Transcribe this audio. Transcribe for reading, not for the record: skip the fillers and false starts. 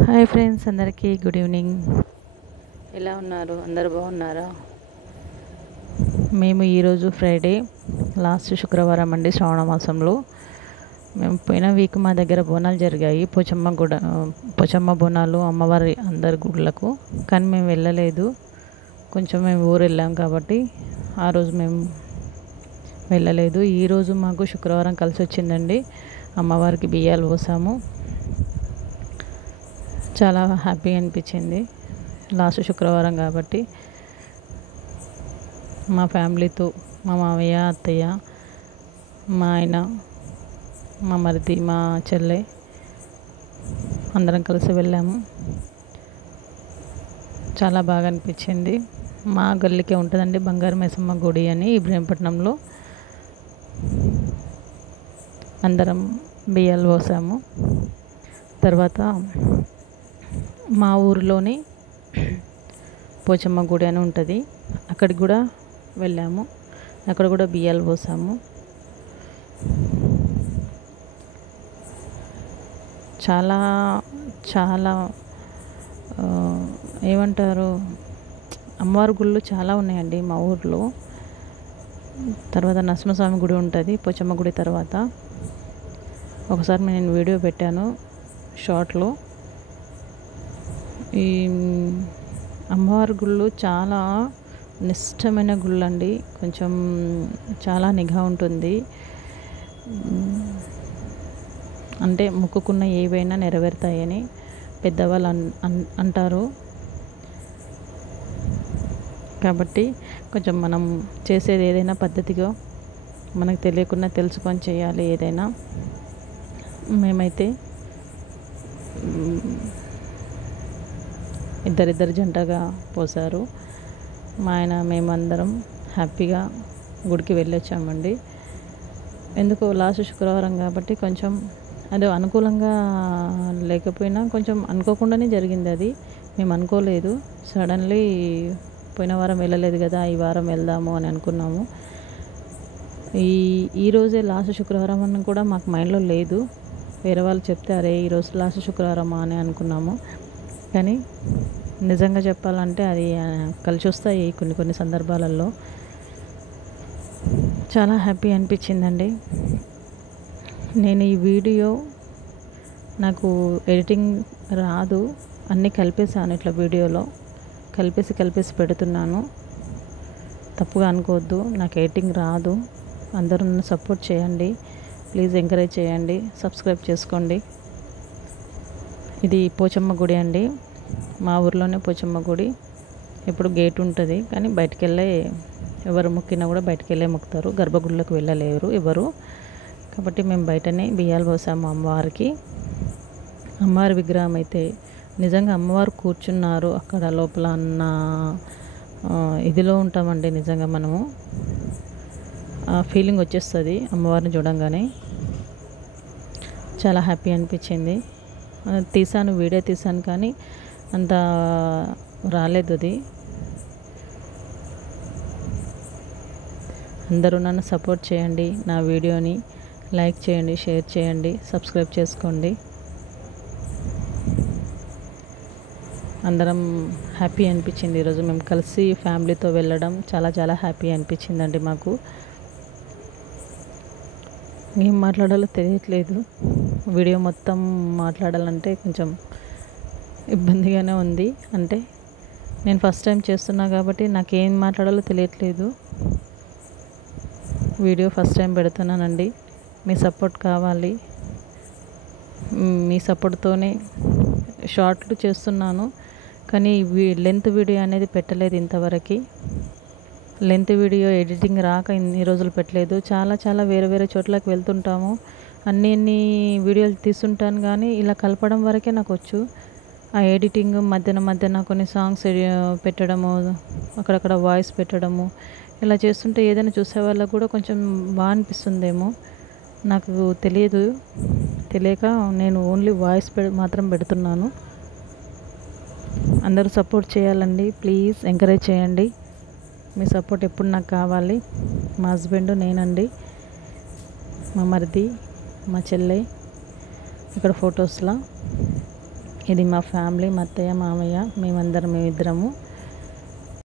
Hi friends, అందరికీ good evening. ఎలా ఉన్నారు? అందరు బాగున్నారా? మేము ఈరోజు ఫ్రైడే, లాస్ట్ శుక్రవారం అండి శ్రావణ మాసంలో. మేము పోయిన వీక్ మా దగ్గర బోనాలు జరిగాయి, పోచమ్మ బోనాలు, అమ్మవారి అందరి గుళ్ళకు. కానీ మేము వెళ్ళలేదు, కొంచెం మేము ఊరు వెళ్ళాం కాబట్టి ఆ రోజు మేము వెళ్ళలేదు. ఈరోజు మాకు శుక్రవారం కలిసి వచ్చిందండి. అమ్మవారికి బియ్యాలు పోసాము. చాలా హ్యాపీ అనిపించింది. లాస్ట్ శుక్రవారం కాబట్టి మా ఫ్యామిలీతో, మా మామయ్య, అత్తయ్య, మా ఆయన, మా మరిది, మా చెల్లె అందరం కలిసి వెళ్ళాము. చాలా బాగా అనిపించింది. మా గల్లీకే ఉంటుందండి బంగారు మైసమ్మ గుడి అని ఇబ్రహీంపట్నంలో. అందరం బియ్యాలు పోసాము. తర్వాత మా ఊరిలోని పోచమ్మ గుడి అని ఉంటుంది, అక్కడికి కూడా వెళ్ళాము. అక్కడ కూడా బియ్యాలు పోసాము. చాలా చాలా ఏమంటారు, అమ్మవారి గుళ్ళు చాలా ఉన్నాయండి మా ఊర్లో. తర్వాత నరసింహస్వామి గుడి ఉంటుంది పోచమ్మ గుడి తర్వాత. ఒకసారి నేను వీడియో పెట్టాను షార్ట్లో. ఈ అమ్మవారి గుళ్ళు చాలా నిష్టమైన గుళ్ళు అండి. కొంచెం చాలా నిఘా ఉంటుంది. అంటే మొక్కుకున్న ఏవైనా నెరవేరుతాయని పెద్దవాళ్ళు అంటారు. కాబట్టి కొంచెం మనం చేసేది ఏదైనా పద్ధతిగా మనకు తెలియకుండా తెలుసుకొని చేయాలి ఏదైనా. మేమైతే ఇద్దరిద్దరు జంటగా పోసారు. మా ఆయన మేమందరం హ్యాపీగా గుడికి వెళ్ళొచ్చామండి. ఎందుకో లాస్ట్ శుక్రవారం కాబట్టి కొంచెం అది అనుకూలంగా లేకపోయినా కొంచెం అనుకోకుండానే జరిగింది. అది మేము అనుకోలేదు. సడన్లీ పోయిన వారం వెళ్ళలేదు కదా, ఈ వారం వెళ్దాము అని అనుకున్నాము. ఈరోజే లాస్ట్ శుక్రవారం అని కూడా మాకు మైండ్లో లేదు. వేరే వాళ్ళు చెప్తే అరే ఈరోజు లాస్ట్ శుక్రవారమా అని అనుకున్నాము. కానీ నిజంగా చెప్పాలంటే అది కలిసి వస్తాయి కొన్ని సందర్భాలలో. చాలా హ్యాపీ అనిపించిందండి. నేను ఈ వీడియో, నాకు ఎడిటింగ్ రాదు, అన్నీ కలిపేసాను ఇట్లా వీడియోలో కలిపేసి పెడుతున్నాను. తప్పుగా అనుకోవద్దు, నాకు ఎడిటింగ్ రాదు. అందరూ నన్ను సపోర్ట్ చేయండి ప్లీజ్, ఎంకరేజ్ చేయండి, సబ్స్క్రైబ్ చేసుకోండి. ఇది పోచమ్మ గుడి అండి, మా ఊర్లోనే పోచమ్మ గుడి. ఇప్పుడు గేట్ ఉంటుంది కానీ బయటికి వెళ్ళే, ఎవరు మొక్కినా కూడా బయటికి వెళ్ళే మొక్కుతారు, గర్భగుడిలోకి వెళ్ళలేరు ఎవరు. కాబట్టి మేము బయటనే బియ్యాలు పోసాము అమ్మవారికి. అమ్మవారి విగ్రహం అయితే నిజంగా అమ్మవారు కూర్చున్నారు అక్కడ లోపల అన్న ఇదిలో ఉంటామండి. నిజంగా మనము ఆ ఫీలింగ్ వచ్చేస్తుంది అమ్మవారిని చూడంగానే. చాలా హ్యాపీ అనిపించింది. వీడియో తీసాను కానీ అంత రాలేదు అది. అందరూ నన్ను సపోర్ట్ చేయండి, నా వీడియోని లైక్ చేయండి, షేర్ చేయండి, సబ్స్క్రైబ్ చేసుకోండి. అందరం హ్యాపీ అనిపించింది ఈరోజు మేము కలిసి ఫ్యామిలీతో వెళ్ళడం. చాలా చాలా హ్యాపీ అనిపించిందండి మాకు. ఏం మాట్లాడాలో తెలియట్లేదు. వీడియో మొత్తం మాట్లాడాలంటే కొంచెం ఇబ్బందిగానే ఉంది. అంటే నేను ఫస్ట్ టైం చేస్తున్నా కాబట్టి నాకేం మాట్లాడాలో తెలియట్లేదు. వీడియో ఫస్ట్ టైం పెడుతున్నానండి, మీ సపోర్ట్ కావాలి. మీ సపోర్ట్తోనే షార్ట్లు చేస్తున్నాను కానీ లెంత్ వీడియో అనేది పెట్టలేదు ఇంతవరకు. లెంత్ వీడియో ఎడిటింగ్ రాక ఇన్ని రోజులు పెట్టలేదు. చాలా వేరే చోట్లకి వెళ్తుంటాము, అన్ని వీడియోలు తీస్తుంటాను కానీ ఇలా కలపడం వరకే నాకు వచ్చు. ఆ ఎడిటింగ్ మధ్యన కొన్ని సాంగ్స్ పెట్టడము, అక్కడక్కడ వాయిస్ పెట్టడము, ఇలా చేస్తుంటే ఏదైనా చూసే వాళ్ళకు కూడా కొంచెం బాగా అనిపిస్తుందేమో. నాకు తెలియక నేను ఓన్లీ వాయిస్ మాత్రం పెడుతున్నాను. అందరూ సపోర్ట్ చేయాలండి ప్లీజ్, ఎంకరేజ్ చేయండి. మీ సపోర్ట్ ఎప్పుడు నాకు కావాలి. మా హస్బెండ్, నేనండి, మా మరిది, మా చెల్లె ఇక్కడ ఫొటోస్లో ఇది మా ఫ్యామిలీ, మా అత్తయ్య మామయ్య మేమిద్దరము.